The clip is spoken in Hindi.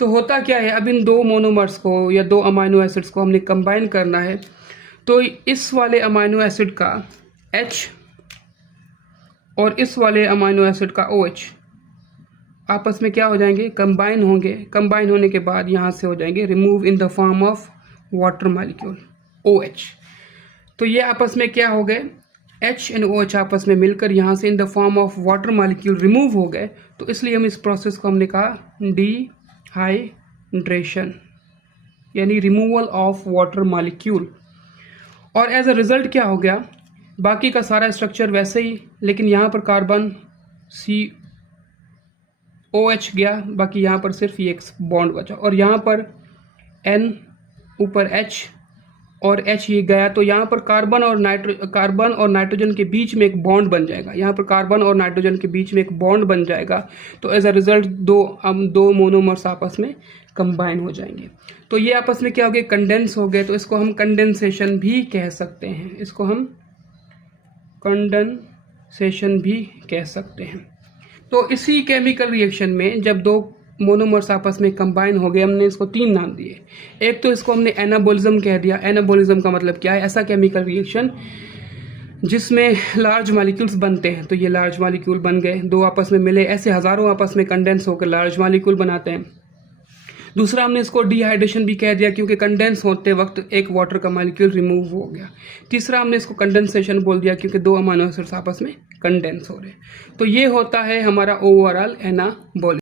तो होता क्या है, अब इन दो मोनोमर्स को या दो अमाइनो एसिड्स को हमने कंबाइन करना है, तो इस वाले अमाइनो एसिड का H और इस वाले अमाइनो एसिड का OH आपस में क्या हो जाएंगे, कंबाइन होंगे। कंबाइन होने के बाद यहाँ से हो जाएंगे remove in the form of water molecule OH। तो ये आपस में क्या हो गए, H एंड OH आपस में मिलकर यहाँ से in the form of water molecule remove हो गए। तो इसलिए हम इस प्रोसेस को हमने कहा डिहाइड्रेशन, यानी रिमूवल ऑफ वाटर मॉलिक्यूल। और एज अ रिजल्ट क्या हो गया, बाकी का सारा स्ट्रक्चर वैसे ही, लेकिन यहाँ पर कार्बन COH गया, बाकी यहाँ पर सिर्फ ये एक बॉन्ड बचा, और यहाँ पर N ऊपर H और H ये गया, तो यहाँ पर कार्बन और नाइट्रोजन के बीच में एक बॉन्ड बन जाएगा। यहाँ पर कार्बन और नाइट्रोजन के बीच में एक बॉन्ड बन जाएगा। तो एज अ रिजल्ट दो मोनोमर्स आपस में कंबाइन हो जाएंगे। तो ये आपस में क्या हो गए, कंडेंस हो गए। तो इसको हम कंडेंसेशन भी कह सकते हैं, इसको हम कंडेंसेशन भी कह सकते हैं। तो इसी केमिकल रिएक्शन में जब दो मोनोमर्स आपस में कंबाइन हो गए, हमने इसको 3 नाम दिए। एक तो इसको हमने एनाबोलिज्म कह दिया। एनाबोलिज्म का मतलब क्या है, ऐसा केमिकल रिएक्शन जिसमें लार्ज मॉलिक्यूल्स बनते हैं। तो ये लार्ज मॉलिक्यूल बन गए, दो आपस में मिले, ऐसे हजारों आपस में कंडेंस होकर लार्ज मॉलिक्यूल बनाते हैं। दूसरा हमने इसको डिहाइड्रेशन भी कह दिया, क्योंकि कंडेंस होते वक्त एक वाटर का मॉलिक्यूल रिमूव हो गया। तीसरा हमने इसको कंडेंसेशन बोल दिया, क्योंकि दो अमीनो एसिड्स आपस में कंडेंस हो रहे। तो ये होता है हमारा ओवरऑल एनाबोलिज्म।